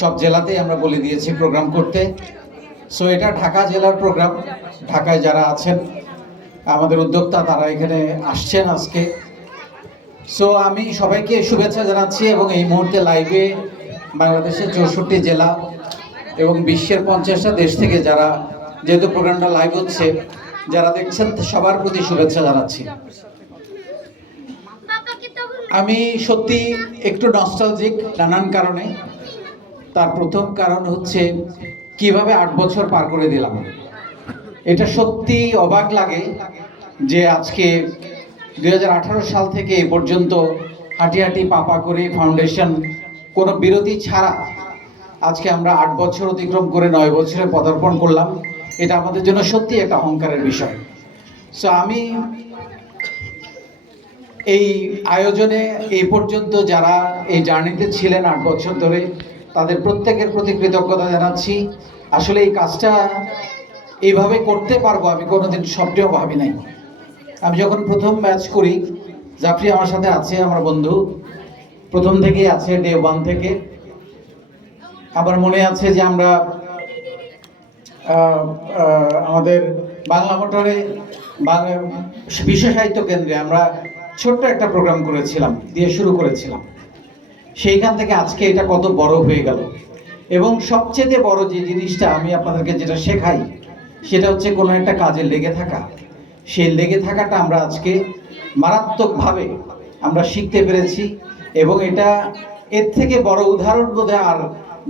সব জেলাতেই আমরা বলে দিয়েছি প্রোগ্রাম করতে। সো এটা ঢাকা জেলার প্রোগ্রাম। ঢাকায় যারা আছেন আমাদের উদ্যোক্তা তারা এখানে আসছেন আজকে। সো আমি সবাইকে শুভেচ্ছা জানাচ্ছি এবং এই মুহূর্তে লাইভে বাংলাদেশের 64 জেলা এবং বিশ্বের 50টা দেশ থেকে যারা, যেহেতু প্রোগ্রামটা লাইভ হচ্ছে, যারা দেখছেন সবার প্রতি শুভেচ্ছা জানাচ্ছি। আমি সত্যি একটু নস্টালজিক নানান কারণে। তার প্রথম কারণ হচ্ছে কিভাবে 8 বছর পার করে দিলাম। এটা সত্যি অবাক লাগে যে আজকে 2018 সাল থেকে এ পর্যন্ত হাঁটি হাঁটি পাপা করে ফাউন্ডেশন কোনো বিরতি ছাড়া আজকে আমরা 8 বছর অতিক্রম করে 9 বছরে পদার্পণ করলাম। এটা আমাদের জন্য সত্যি একটা অহংকারের বিষয়। সো আমি এই আয়োজনে এই পর্যন্ত যারা এই জার্নিতে ছিলেন 8 বছর ধরে, তাদের প্রত্যেকের প্রতি কৃতজ্ঞতা জানাচ্ছি। আসলে এই কাজটা এইভাবে করতে পারবো আমি কোনোদিন স্বপ্নেও ভাবি নাই। আমি যখন প্রথম ব্যাচ করি, জাফরি আমার সাথে আছে, আমার বন্ধু, প্রথম থেকেই আছে, ডে 1 থেকে। আমার মনে আছে যে আমরা আমাদের বাংলা মোটরে বিশ্ব সাহিত্য কেন্দ্রে আমরা ছোট্ট একটা প্রোগ্রাম করেছিলাম, দিয়ে শুরু করেছিলাম। সেইখান থেকে আজকে এটা কত বড় হয়ে গেল। এবং সবচেয়ে বড় যে জিনিসটা আমি আপনাদেরকে যেটা শেখাই সেটা হচ্ছে কোনো একটা কাজে লেগে থাকা। সেই লেগে থাকাটা আমরা আজকে মারাত্মকভাবে আমরা শিখতে পেরেছি। এবং এটা এর থেকে বড় উদাহরণ বোধহয় আর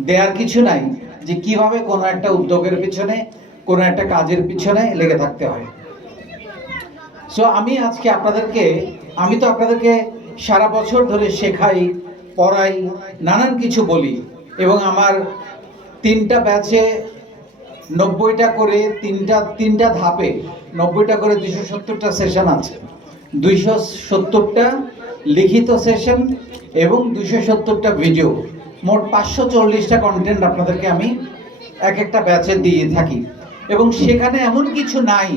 দেওয়ার কিছু নাই যে কিভাবে কোনো একটা উদ্যোগের পিছনে, কোনো একটা কাজের পিছনে লেগে থাকতে হয়। সো আমি আজকে আমি তো আপনাদেরকে সারা বছর ধরে শেখাই, পড়াই, নানান কিছু বলি। এবং আমার 3টা ব্যাচে 90টা করে, তিনটা ধাপে 90টা করে 270টা সেশন আছে। 270টা লিখিত সেশন এবং 270টা ভিডিও, মোট 540টা কন্টেন্ট আপনাদেরকে আমি এক একটা ব্যাচে দিয়ে থাকি। এবং সেখানে এমন কিছু নাই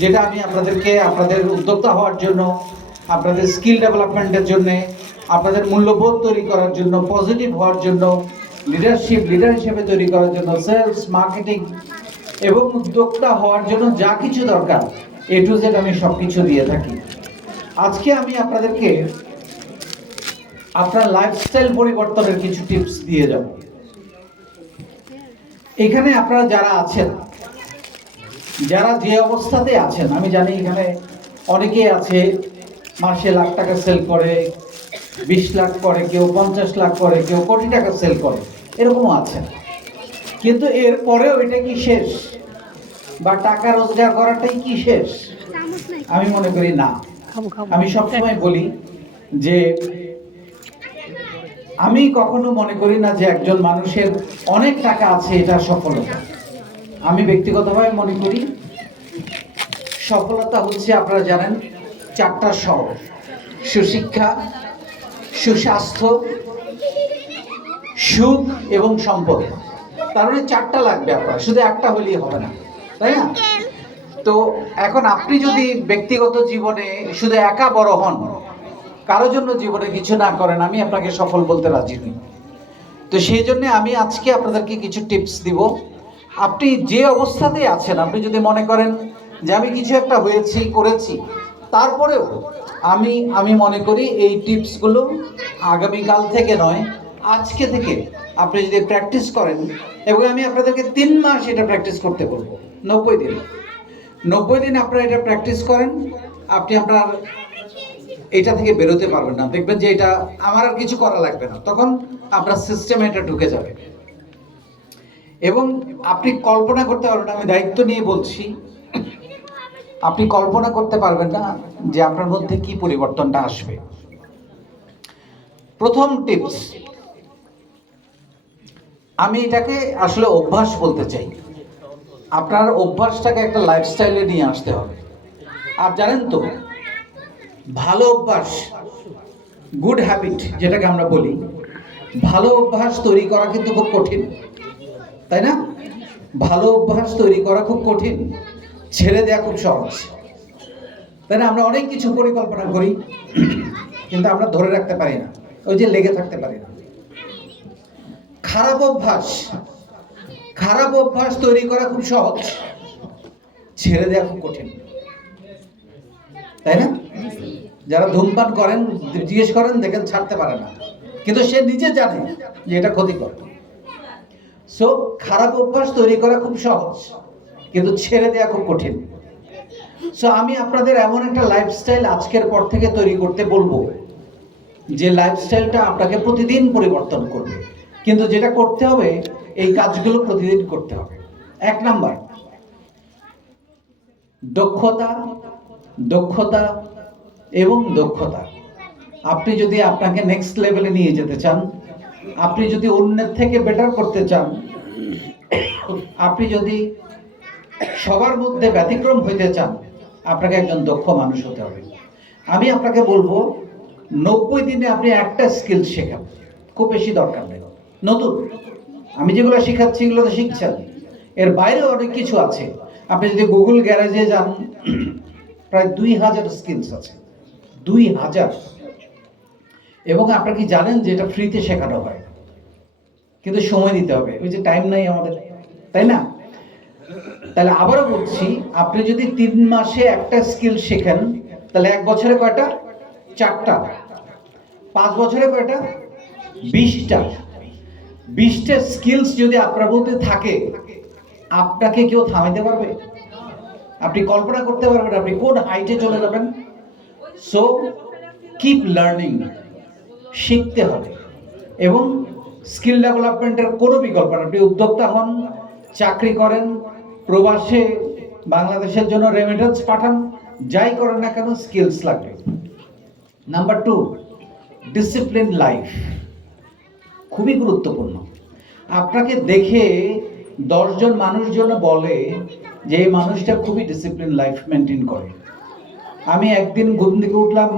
যেটা আমি আপনাদের উদ্যোক্তা হওয়ার জন্য, আপনাদের স্কিল ডেভেলপমেন্টের জন্য, আপনাদের মূল্যবোধ তৈরি করার জন্য, পজিটিভ হওয়ার জন্য, লিডার হিসেবে তৈরি করার জন্য, সেলস, মার্কেটিং এবং উদ্যোক্তা হওয়ার জন্য যা কিছু দরকার A to Z আমি সব কিছু দিয়ে থাকি। আজকে আমি আপনাদেরকে আপনার লাইফস্টাইল পরিবর্তনের কিছু টিপস দিয়ে যাব। এখানে আপনারা যারা আছেন, যারা যে অবস্থাতে আছেন, আমি জানি এখানে অনেকেই আছে মাসে লাখ টাকা সেল করে, 20 লাখ করে, কেউ 50 লাখ করে, কেউ কোটি টাকা সেল করে, এরকমও আছে। কিন্তু এর পরেও এটা কি শেষ? বা টাকা রোজগার করাটাই কি শেষ? আমি মনে করি না। আমি সবসময় বলি যে আমি কখনো মনে করি না যে একজন মানুষের অনেক টাকা আছে এটা সফলতা। আমি ব্যক্তিগতভাবে মনে করি সফলতা হচ্ছে, আপনারা জানেন, 4টা স: সুশিক্ষা, সুস্বাস্থ্য, সুখ এবং সম্পদ। তার মানে 4টা লাগবে আপনার, শুধু একটা হলেই হবে না, তাই না? তো এখন আপনি যদি ব্যক্তিগত জীবনে শুধু একা বড় হন, কারোর জন্য জীবনে কিছু না করেন, আমি আপনাকে সফল বলতে রাজি নই। তো সেই জন্য আমি আজকে আপনাদেরকে কিছু টিপস দিব। আপনি যে অবস্থাতে আছেন, আপনি যদি মনে করেন যে আমি কিছু একটা করেছি, তারপরেও আমি মনে করি এই টিপসগুলো আগামীকাল থেকে নয়, আজকে থেকে আপনি যদি প্র্যাকটিস করেন, এবং আমি আপনাদেরকে 3 মাস এটা প্র্যাকটিস করতে বলবো। 90 দিন আপনারা এটা প্র্যাকটিস করেন, আপনি আপনার এটা থেকে বেরোতে পারবেন না। দেখবেন যে এটা আমার আর কিছু করা লাগবে না, তখন আপনার সিস্টেমে এটা ঢুকে যাবে। এবং আপনি কল্পনা করতে পারবেন, আমি দায়িত্ব নিয়ে বলছি, আপনি কল্পনা করতে পারবেন না যে আপনার মধ্যে কি পরিবর্তনটা আসবে। প্রথম টিপস, আমি এটাকে আসলে অভ্যাস বলতে চাই। আপনার অভ্যাসটাকে একটা লাইফস্টাইলে নিয়ে আসতে হবে। আর জানেন তো, ভালো অভ্যাস, গুড হ্যাবিট যেটাকে আমরা বলি, ভালো অভ্যাস তৈরি করা কিন্তু খুব কঠিন, তাই না? ভালো অভ্যাস তৈরি করা খুব কঠিন, ছেড়ে দেওয়া খুব সহজ, তাই না? আমরা অনেক কিছু পরিকল্পনা করি কিন্তু আমরা ধরে রাখতে পারি না, ওই যে লেগে থাকতে পারি না। খারাপ অভ্যাস তৈরি করা খুব সহজ, ছেড়ে দেওয়া খুব কঠিন, তাই না? যারা ধূমপান করেন জিজ্ঞেস করেন, দেখেন ছাড়তে পারে না, কিন্তু সে নিজে জানে যে এটা ক্ষতিকর। সো খারাপ অভ্যাস তৈরি করা খুব সহজ, কিন্তু ছেড়ে দেওয়া খুব কঠিন। সো আমি আপনাদের এমন একটা লাইফস্টাইল আজকের পর থেকে তৈরি করতে বলবো, যে লাইফস্টাইলটা আপনাকে প্রতিদিন পরিবর্তন করবে। কিন্তু যেটা করতে হবে, এই কাজগুলো প্রতিদিন করতে হবে। 1 নাম্বার, দক্ষতা এবং দক্ষতা। আপনি যদি আপনাকে নেক্সট লেভেলে নিয়ে যেতে চান, আপনি যদি অন্যের থেকে বেটার করতে চান, আপনি যদি সবার মধ্যে ব্যতিক্রম হইতে চান, আপনাকে একজন দক্ষ মানুষ হতে হবে। আমি আপনাকে বলবো 90 দিনে আপনি একটা স্কিল শেখান, খুব বেশি দরকার নেই। নতুন আমি যেগুলো শেখাচ্ছি এগুলো তো শিখছেন, এর বাইরে অনেক কিছু আছে। আপনি যদি গুগল গ্যারেজে যান, প্রায় 2000 স্কিলস আছে, 2000। এবং আপনারা কি জানেন যে এটা ফ্রিতে শেখানো হয়, কিন্তু সময় দিতে হবে, ওই যে টাইম নাই আমাদের, তাই না? তাহলে আবারও বলছি, আপনি যদি 3 মাসে একটা স্কিল শেখেন, তাহলে 1 বছরে কয়টা? 4টা। 5 বছরে কয়টা? 20টা। 20টা স্কিলস যদি আপনার মধ্যে থাকে, আপনাকে কেউ থামাইতে পারবে? আপনি কল্পনা করতে পারবেন আপনি কোন হাইটে চলে যাবেন? সো কিপ লার্নিং, শিখতে হবে। এবং স্কিল ডেভেলপমেন্টের কোনো বিকল্প না। আপনি উদ্যোক্তা হন, চাকরি করেন, প্রবাসে বাংলাদেশের জন্য রেমিটেন্স পাঠান, যাই করেন না কেন, স্কিলস লাগবে। নাম্বার 2, ডিসিপ্লিন লাইফ, খুবই গুরুত্বপূর্ণ। আপনাকে দেখে 10 জন মানুষ যেন বলে যে এই মানুষটা খুবই ডিসিপ্লিন লাইফ মেনটেন করে। আমি একদিন ঘুম থেকে উঠলাম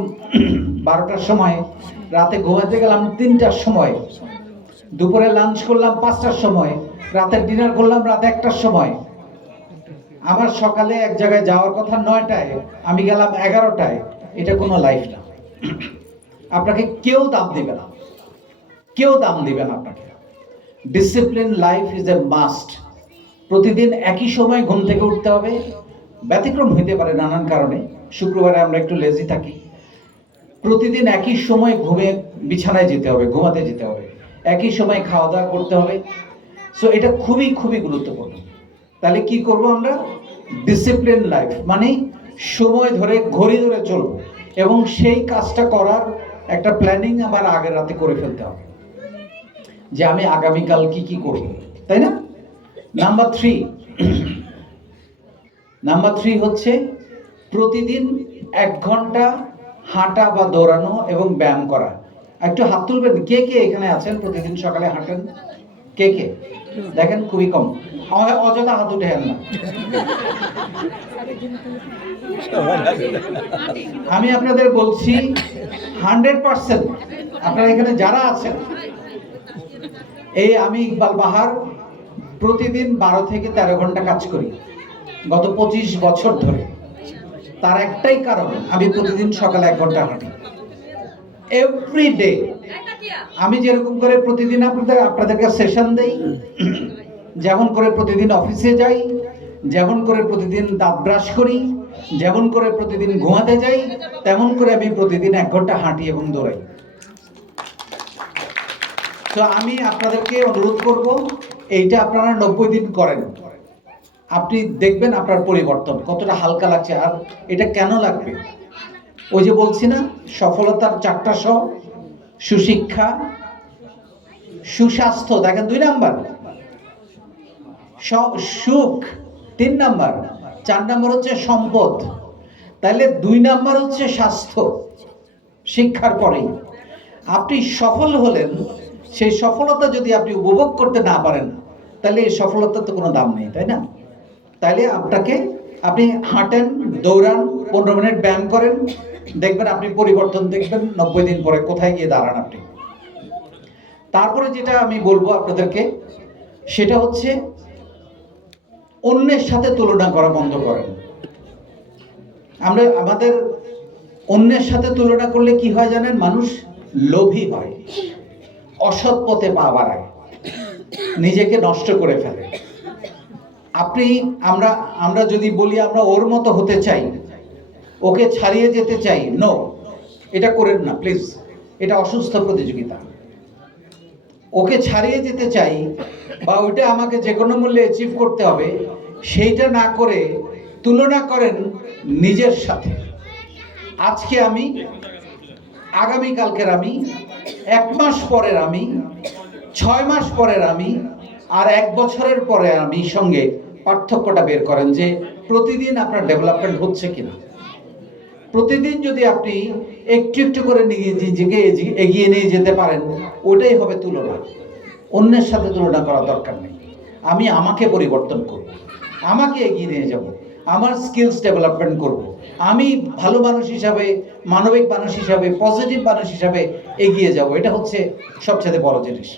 12টার সময়, রাতে ঘুমাতে গেলাম 3টার সময়, দুপুরে লাঞ্চ করলাম 5টার সময়, রাতের ডিনার করলাম রাত 1টার সময়। আমার সকালে এক জায়গায় যাওয়ার কথা 9টায়, আমি গেলাম 11টায়। এটা কোনো লাইফ না। আপনাকে কেউ দাম দিবে না, কেউ দাম দিবে না আপনাকে। Discipline life is a must. প্রতিদিন একই সময় ঘুম থেকে উঠতে হবে। ব্যতিক্রম হইতে পারে নানান কারণে, শুক্রবারে আমরা একটু লেজি থাকি। প্রতিদিন একই সময় বিছানায় যেতে হবে, ঘুমাতে যেতে হবে, একই সময় খাওয়া দাওয়া করতে হবে। সো এটা খুবই খুবই গুরুত্বপূর্ণ। তাহলে কি করব আমরা? ডিসিপ্লিন লাইফ মানে সময় ধরে, ঘড়ি ধরে চলবো, এবং সেই কাজটা করার একটা প্ল্যানিং আমার আগের রাতে করে ফেলতে হবে, যে আমি আগামীকাল কি কি করব, তাই না? নাম্বার 3 হচ্ছে প্রতিদিন 1 ঘন্টা হাঁটা বা দৌড়ানো এবং ব্যায়াম করা। একটু হাত তুলবেন, কে কে এখানে আছেন প্রতিদিন সকালে হাঁটেন? কে কে? দেখেন খুবই কম, অযথা হাত উঠেন না। আমি আপনাদের বলছি 100% আপনারা এখানে যারা আছেন, এই আমি ইকবাল বাহার প্রতিদিন 12 থেকে 13 ঘন্টা কাজ করি গত 25 বছর ধরে। তার একটাই কারণ, আমি প্রতিদিন সকালে 1 ঘন্টা হাঁটি, এভরিডে। আমি যেরকম করে প্রতিদিন আপনাদেরকে সেশন দেই, যেমন করে প্রতিদিন অফিসে যাই, যেমন করে প্রতিদিন দাঁত ব্রাশ করি, যেমন করে প্রতিদিন ঘুমাতে যাই, তেমন করে আমি প্রতিদিন 1 ঘন্টা হাঁটি এবং দৌড়াই। তো আমি আপনাদেরকে অনুরোধ করব, এইটা আপনারা 90 দিন করেন, আপনি দেখবেন আপনার পরিবর্তন কতটা হালকা লাগছে। আর এটা কেন লাগবে? ওই যে বলছি না, সফলতার 4টা স: সুশিক্ষা, সুস্বাস্থ্য, দেখেন 2 নাম্বার, সুখ 3 নাম্বার, 4 নাম্বার হচ্ছে সম্পদ। তাহলে 2 নাম্বার হচ্ছে স্বাস্থ্য, শিক্ষার পরেই। আপনি সফল হলেন, সেই সফলতা যদি আপনি উপভোগ করতে না পারেন, তাহলে এই সফলতার তো কোনো দাম নেই, তাই না? তাইলে আপনি হাঁটেন, দৌড়ান, 15 মিনিট ব্যায়াম করেন, দেখবেন আপনি পরিবর্তন দেখবেন 90 দিন পরে কোথায় গিয়ে দাঁড়ান আপনি। তারপরে যেটা আমি বলবো আপনাদেরকে, সেটা হচ্ছে অন্যের সাথে তুলনা করা বন্ধ করেন। আমাদের অন্যের সাথে তুলনা করলে কি হয় জানেন? মানুষ লোভী হয়, অসৎ পথে পা বাড়ায়। নিজেকে নষ্ট করে ফেলে। আপনি আমরা আমরা যদি বলি আমরা ওর মতো হতে চাই, ওকে ছাড়িয়ে যেতে চাই, নো, এটা করেন না প্লিজ। এটা অসুস্থ প্রতিযোগিতা। ওকে ছাড়িয়ে যেতে চাই বা ওইটা আমাকে যে কোনো মূল্যে অ্যাচিভ করতে হবে, সেইটা না করে তুলনা করেন নিজের সাথে। আজকে আমি, আগামীকালকের আমি, 1 মাস পরের আমি, 6 মাস পরের আমি, আর 1 বছরের পরে আমি সঙ্গে পার্থক্যটা বের করেন যে প্রতিদিন আপনার ডেভেলপমেন্ট হচ্ছে কিনা। প্রতিদিন যদি আপনি একটু একটু করে নিজেকে এগিয়ে নিয়ে যেতে পারেন, ওটাই হবে তুলনা। অন্যের সাথে তুলনা করার দরকার নেই। আমি আমাকে পরিবর্তন করব, আমাকে এগিয়ে নিয়ে যাব, আমার স্কিলস ডেভেলপমেন্ট করব, আমি ভালো মানুষ হিসাবে, মানবিক মানুষ হিসাবে, পজিটিভ মানুষ হিসাবে এগিয়ে যাব। এটা হচ্ছে সবচেয়ে বড় জিনিস।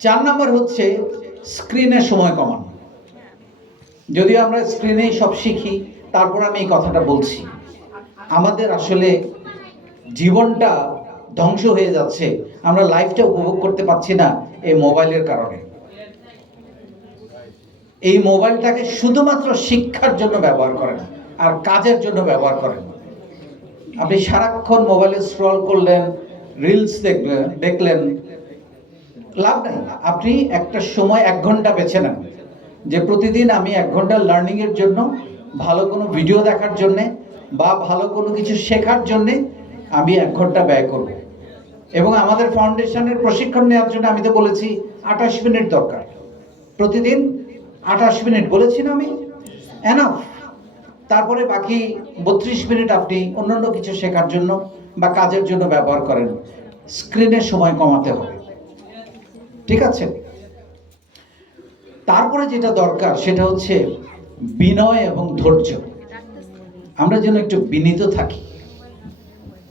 4 নম্বর হচ্ছে স্ক্রিনে সময় কমানো। যদিও আমরা স্ক্রিনে সব শিখি, তারপর আমি এই কথাটা বলছি। আমাদের আসলে জীবনটা ধ্বংস হয়ে যাচ্ছে, আমরা লাইফটা উপভোগ করতে পারছি না এই মোবাইলের কারণে। এই মোবাইলটাকে শুধুমাত্র শিক্ষার জন্য ব্যবহার করেন আর কাজের জন্য ব্যবহার করেন। আপনি সারাক্ষণ মোবাইলে স্ক্রল করলেন, রিলস দেখলেন, লাভ নাই। আপনি একটা সময় 1 ঘন্টা বেছে নেন যে প্রতিদিন আমি 1 ঘন্টা লার্নিং এর জন্য, ভালো কোনো ভিডিও দেখার জন্যে বা ভালো কোনো কিছু শেখার জন্যে আমি 1 ঘন্টা ব্যয় করব। এবং আমাদের ফাউন্ডেশনের প্রশিক্ষণ নেওয়ার জন্য আমি তো বলেছি 28 মিনিট দরকার। প্রতিদিন 28 মিনিট বলেছি না আমি, এনাফ। তারপরে বাকি 32 মিনিট আপনি অন্যান্য কিছু শেখার জন্য বা কাজের জন্য ব্যবহার করেন। স্ক্রিনের সময় কমাতে হবে, ঠিক আছে? তারপরে যেটা দরকার সেটা হচ্ছে বিনয় এবং ধৈর্য। আমরা যেন একটু বিনীত থাকি,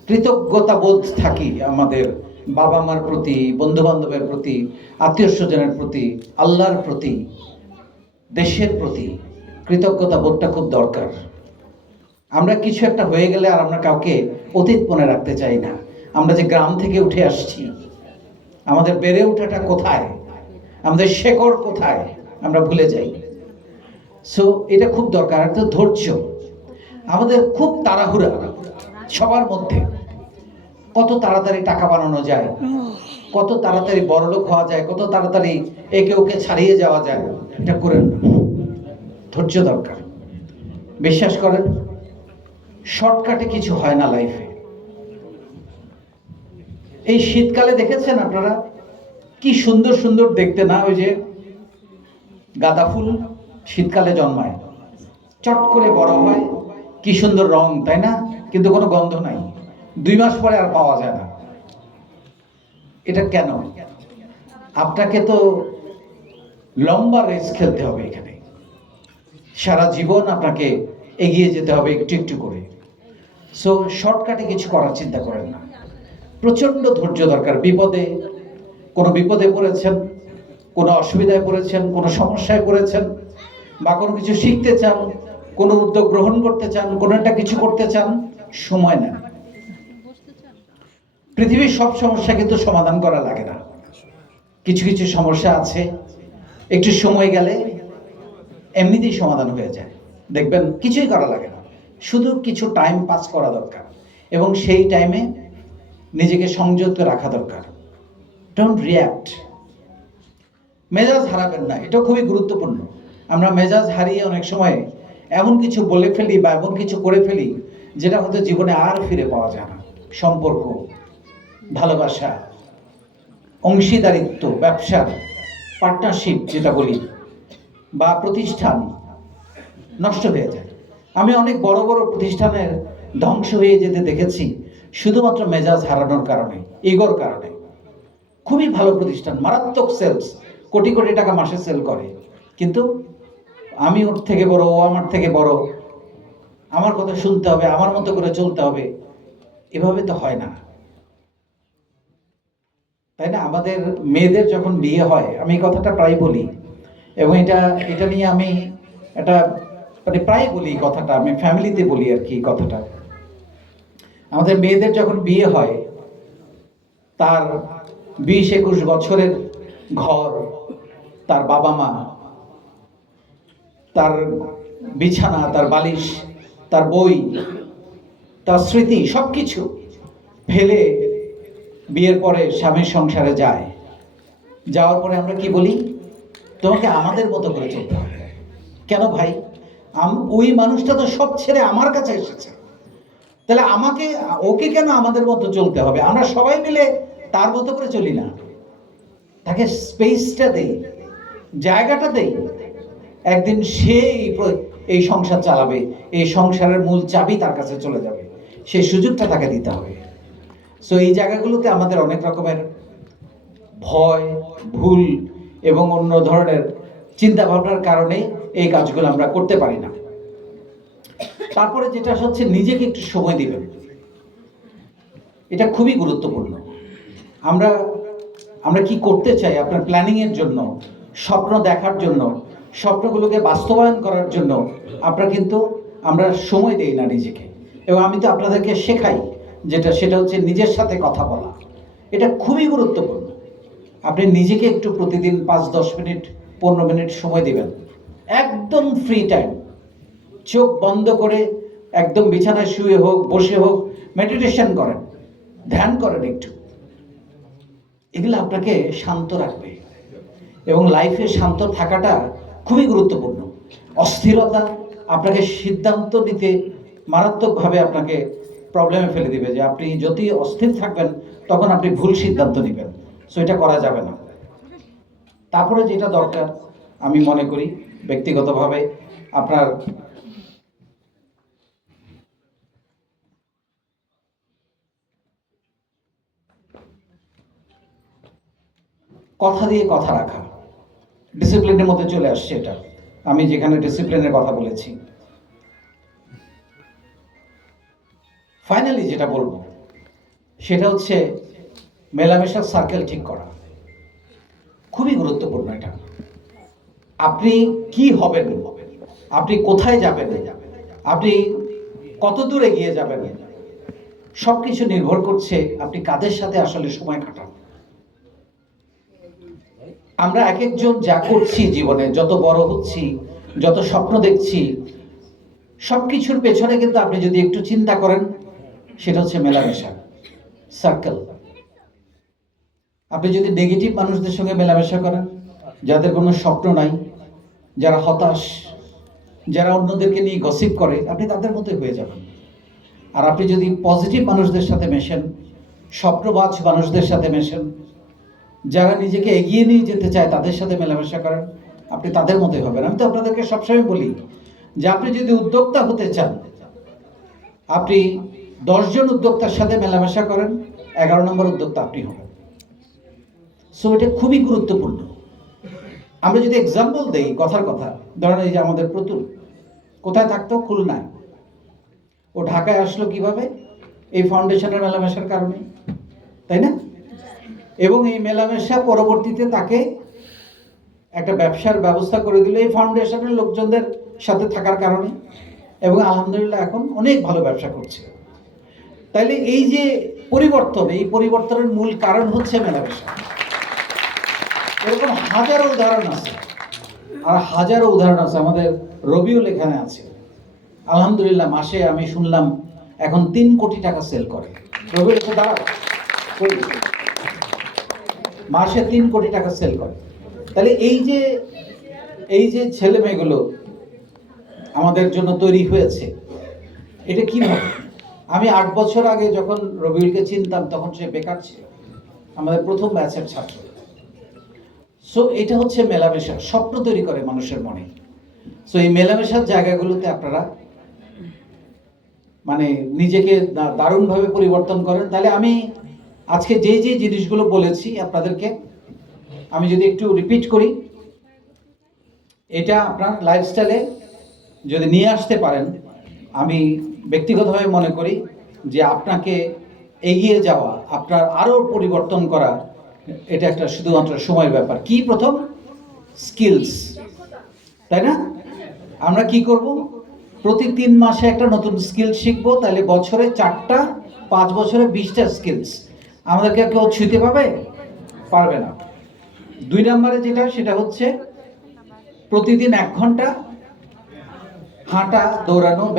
কৃতজ্ঞতা বোধ থাকি আমাদের বাবা মার প্রতি, বন্ধু বান্ধবের প্রতি, আত্মীয় স্বজনের প্রতি, আল্লাহর প্রতি, দেশের প্রতি। কৃতজ্ঞতা বোধটা খুব দরকার। আমরা কিছু একটা হয়ে গেলে আর আমরা কাউকে অতীত মনে রাখতে চাই না। আমরা যে গ্রাম থেকে উঠে আসছি, আমাদের বেড়ে ওঠাটা কোথায়, আমাদের শেকড় কোথায়, আমরা ভুলে যাই। সো এটা খুব দরকার। একটা ধৈর্য। আমাদের খুব তাড়াহুড়া সবার মধ্যে। কত তাড়াতাড়ি টাকা বানানো যায়, কত তাড়াতাড়ি বড়লোক হওয়া যায়, কত তাড়াতাড়ি একে ওকে ছাড়িয়ে যাওয়া যায়। এটা করেন না, ধৈর্য দরকার। বিশ্বাস করেন, শর্টকাটে কিছু হয় না লাইফে। এই শীতকালে দেখেছেন আপনারা কি সুন্দর সুন্দর দেখতে না? ওই যে গাঁদা ফুল শীতকালে জন্মায়, চট করে বড় হয়, কি সুন্দর রং, তাই না? কিন্তু কোনো গন্ধ নাই, 2 মাস পরে আর পাওয়া যায় না। এটা কেন? আপনাকে তো লম্বা রেস খেলতে হবে এখানে, সারা জীবন আপনাকে এগিয়ে যেতে হবে একটু একটু করে। সো শর্টকাটে কিছু করার চিন্তা করেন না, প্রচন্ড ধৈর্য দরকার। কোনো বিপদে পড়েছেন, কোনো অসুবিধায় পড়েছেন, কোনো সমস্যায় পড়েছেন, বা কোনো কিছু শিখতে চান, কোনো উদ্যোগ গ্রহণ করতে চান, কোনো একটা কিছু করতে চান, সময় নেন। পৃথিবীর সব সমস্যা কিন্তু সমাধান করা লাগে না। কিছু কিছু সমস্যা আছে একটু সময় গেলে এমনিতেই সমাধান হয়ে যায়। দেখবেন কিছুই করা লাগে না, শুধু কিছু টাইম পাস করা দরকার এবং সেই টাইমে নিজেকে সংযত রাখা দরকার। Don't react. মেজাজ হারাবেন না, এটা খুবই গুরুত্বপূর্ণ। আমরা মেজাজ হারিয়ে অনেক সময় এমন কিছু বলে ফেলি বা এমন কিছু করে ফেলি যেটা হয়তো জীবনে আর ফিরে পাওয়া যায় না। সম্পর্ক, ভালোবাসা, অংশীদারিত্ব, ব্যবসার পার্টনারশিপ যেটা বলি, বা প্রতিষ্ঠান নষ্ট হয়ে যায়। আমি অনেক বড় বড় প্রতিষ্ঠানের ধ্বংস হয়ে যেতে দেখেছি শুধুমাত্র মেজাজ হারানোর কারণে, ইগোর কারণে। খুবই ভালো প্রতিষ্ঠান, মারাত্মক সেলস, কোটি কোটি টাকা মাসে সেল করে, কিন্তু আমি ওর থেকে বড়, ও আমার থেকে বড়, আমার কথা শুনতে হবে, আমার মতো করে চলতে হবে, এভাবে তো হয় না, তাই না? আমাদের মেয়েদের যখন বিয়ে হয়, আমি এই কথাটা প্রায় বলি এবং এটা নিয়ে আমি এটা মানে প্রায় বলি কথাটা, আমি ফ্যামিলিতে বলি আর কি কথাটা। আমাদের মেয়েদের যখন বিয়ে হয়, তার 20-21 বছরের ঘর, তার বাবা মা, তার বিছানা, তার বালিশ, তার বই, তার স্মৃতি, সবকিছু ফেলে বিয়ের পরে স্বামীর সংসারে যায়। যাওয়ার পরে আমরা কি বলি? তোমাকে আমাদের মতো করে চলতে হবে। কেন ভাই? ওই মানুষটা তো সব ছেড়ে আমার কাছে এসেছে, তাহলে ওকে কেন আমাদের মতো চলতে হবে? আমরা সবাই মিলে তার মতো করে চলি না? তাকে স্পেসটা দেই, জায়গাটা দেই। একদিন এই সংসার চালাবে, এই সংসারের মূল চাবি তার কাছে চলে যাবে, সেই সুযোগটা তাকে দিতে হবে। সো এই জায়গাগুলোতে আমাদের অনেক রকমের ভয়, ভুল এবং অন্য ধরনের চিন্তা ভাবনার কারণে এই কাজগুলো আমরা করতে পারি না। তারপরে যেটা হচ্ছে, নিজেকে একটু সময় দিবেন। এটা খুবই গুরুত্বপূর্ণ। আমরা কি করতে চাই, আপনার প্ল্যানিং এর জন্য, স্বপ্ন দেখার জন্য, স্বপ্নগুলোকে বাস্তবায়ন করার জন্য আমরা সময় দেই না নিজেকে। এবং আমি তো আপনাদেরকে শেখাই সেটা হচ্ছে নিজের সাথে কথা বলা। এটা খুবই গুরুত্বপূর্ণ। আপনি নিজেকে একটু প্রতিদিন 5-10 মিনিট 15 মিনিট সময় দিবেন, একদম ফ্রি টাইম, চোখ বন্ধ করে একদম বিছানায় শুয়ে হোক, বসে হোক, মেডিটেশন করেন, ধ্যান করেন একটু। এগুলো আপনাকে শান্ত রাখবে এবং লাইফে শান্ত থাকাটা খুবই গুরুত্বপূর্ণ। অস্থিরতা আপনাকে সিদ্ধান্ত নিতে মারাত্মকভাবে আপনাকে প্রবলেমে ফেলে দিবে, যে আপনি যতই অস্থির থাকবেন তখন আপনি ভুল সিদ্ধান্ত নেবেন। সো এটা করা যাবে না। তারপরে যেটা দরকার আমি মনে করি ব্যক্তিগতভাবে, আপনার কথা দিয়ে কথা রাখা, ডিসিপ্লিনের মধ্যে চলে আসছে এটা। আমি যেখানে ডিসিপ্লিনের কথা বলেছি, ফাইনালি যেটা বলবো সেটা হচ্ছে মেলামেশার সার্কেল ঠিক করা। খুবই গুরুত্বপূর্ণ এটা। আপনি কি হবেন, আপনি কোথায় যাবেন, আপনি কত দূর এগিয়ে যাবেন, সবকিছু নির্ভর করছে আপনি কাদের সাথে আসলে সময় কাটান। আমরা এক একজন যা করছি জীবনে, যত বড় হচ্ছি, যত স্বপ্ন দেখছি, সবকিছুর পেছনে কিন্তু আপনি যদি একটু চিন্তা করেন, সেটা হচ্ছে মেলামেশা সার্কেল। আপনি যদি নেগেটিভ মানুষদের সঙ্গে মেলামেশা করেন, যাদের কোনো স্বপ্ন নাই, যারা হতাশ, যারা অন্যদেরকে নিয়ে গসিপ করে, আপনি তাদের মতোই হয়ে যাবেন। আর আপনি যদি পজিটিভ মানুষদের সাথে মেশেন, স্বপ্নবাজ মানুষদের সাথে মেশেন, যারা নিজেকে এগিয়ে নিয়ে যেতে চায় তাদের সাথে মেলামেশা করেন, আপনি তাদের মতোই হবেন। আমি তো আপনাদেরকে সবসময় বলি যে আপনি যদি উদ্যোক্তা হতে চান, আপনি 10 জন উদ্যোক্তার সাথে মেলামেশা করেন, 11 নম্বর উদ্যোক্তা আপনি হবেন। সো এটা খুবই গুরুত্বপূর্ণ। আমরা যদি এক্সাম্পল দেই, কথার কথা, ধরেন এই যে আমাদের প্রতুল কোথায় থাকতো? খুলনায়। ও ঢাকায় আসলো কিভাবে? এই ফাউন্ডেশনের মেলামেশার কারণে, তাই না? এবং এই মেলামেশা পরবর্তীতে তাকে একটা ব্যবসার ব্যবস্থা করে দিল এই ফাউন্ডেশনের লোকজনদের সাথে থাকার কারণে, এবং আলহামদুলিল্লাহ এখন অনেক ভালো ব্যবসা করছে। তাইলে এই যে পরিবর্তন, এই পরিবর্তনের মূল কারণ হচ্ছে মেলামেশা। এরকম হাজারো উদাহরণ আছে, আর হাজারো উদাহরণ আছে। আমাদের রবিউল এখানে আছে, আলহামদুলিল্লাহ মাসে আমি শুনলাম এখন 3 কোটি টাকা সেল করে। রবিউল এসে দাঁড়াও, মাসে 3 কোটি টাকা সেল করে। তাহলে এই যে ছেলে মেয়েগুলো আমাদের জন্য তৈরি হয়েছে, এটা কিভাবে? আমি 8 বছর আগে যখন রবিউলকে চিনতাম তখন সে বেকার ছিল, আমাদের প্রথম ব্যাচের ছাত্র। সো এটা হচ্ছে মেলামেশা, স্বপ্ন তৈরি করে মানুষের মনে। সো এই মেলামেশার জায়গাগুলোতে আপনারা নিজেকে দারুণভাবে পরিবর্তন করেন। তাহলে আমি আজকে যে জিনিসগুলো বলেছি আপনাদেরকে, আমি যদি একটু রিপিট করি, এটা আপনার লাইফস্টাইলে যদি নিয়ে আসতে পারেন, আমি ব্যক্তিগতভাবে মনে করি যে আপনাকে এগিয়ে যাওয়া, আপনার আরও পরিবর্তন করা, এটা একটা শুধুমাত্র সময়ের ব্যাপার। কি? প্রথম স্কিলস, তাই না? আমরা কি করব? প্রতি 3 মাসে একটা নতুন স্কিল শিখবো, তাহলে বছরে 4টা, 5 বছরে 20টা স্কিলস। আমাদেরকে কেউ ছুঁতে পাবে? পারবে না। 2 নম্বরে যেটা, সেটা হচ্ছে প্রতিদিন 1 ঘন্টা হাঁটা, দৌড়ানো,